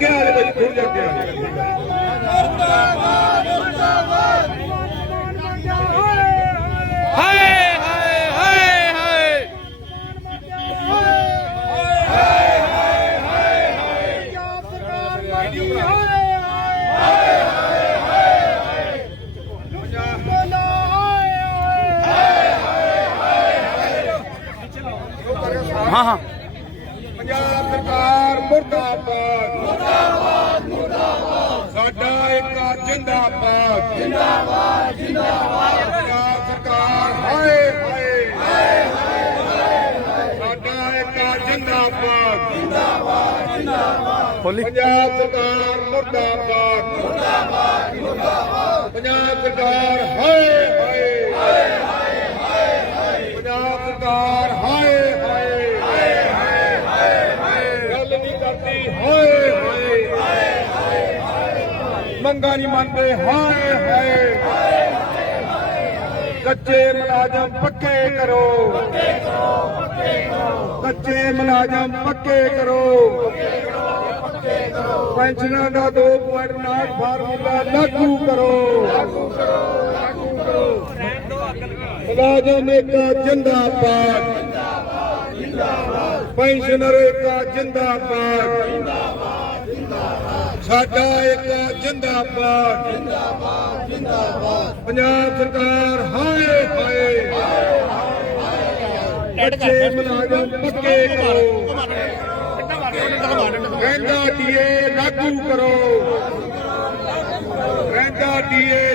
ਅੱਗੇ ਆ ਜਾ ਭਾਈ ਥੋੜੀ ਅੱਗੇ ਆ ਹਾਏ ਹਾਏ ਹਾਏ ਹਾਏ ਹਾਏ ਹਾਏ ਹਾਏ ਹਾਏ ਆਪ ਸਰਕਾਰ ਮਾੜੀ ਹਾਏ ਹਾਏ ਹਾਏ ਹਾਏ ਪੰਜਾਬ ਹਾਂ ਹਾਂ ਪੰਜਾਬ ਸਰਕਾਰ ਮੁਰਦਾਬਾਦ ਜਿੰਦਾਬਾਦ। ਜਿੰਦਾਬਾਦ ਜਿੰਦਾਬਾਦ ਪੰਜਾਬ ਸਰਕਾਰ ਹਾਏ ਹਾਏ। ਸਾਡਾ ਇੱਕ ਜਿੰਦਾਬਾਦ। ਖੋਲੀ ਪੰਜਾਬ ਸਰਕਾਰ ਮੁਰਦਾਬਾਦ। ਮੁਰਦਾਬਾਦ ਮੁਰਦਾਬਾਦ ਪੰਜਾਬ ਸਰਕਾਰ ਹਾਏ ਹਾਏ। ਪੰਜਾਬ ਸਰਕਾਰ ਹਾਏ ਹਾਏ ਗੱਲ ਨਹੀਂ ਕਰਦੀ ਹਾਏ ਹਾਏ ਮੰਗਾ ਨਹੀਂ ਮੰਨਦੇ, ਹਾਏ ਹਾਏ। ਕੱਚੇ ਮੁਲਾਜ਼ਮ ਪੱਕੇ ਕਰੋ। ਕੱਚੇ ਮੁਲਾਜ਼ਮ ਪੱਕੇ ਕਰੋ। ਪੈਨਸ਼ਨਾਂ ਦਾ 2.9 ਫਾਰਮੂਲਾ ਲਾਗੂ ਕਰੋ। ਮੁਲਾਜ਼ਮ ਏਕਾ ਜਿੰਦਾਬਾਦ। ਪੈਨਸ਼ਨਰ ਏਕਾ ਜਿੰਦਾਬਾਦ। ਸਾਡਾ ਏਕਾ ਜਿੰਦਾਬਾਦ। ਪੰਜਾਬ ਸਰਕਾਰ ਹਾਏ ਹਾਏ। ਕੱਚੇ ਮੁਲਾਜ਼ਮ ਪੱਕੇ ਕਰੋ। ਰਹਿੰਦਾ ਡੀਏ ਲਾਗੂ ਕਰੋ। ਰਹਿੰਦਾ ਡੀਏ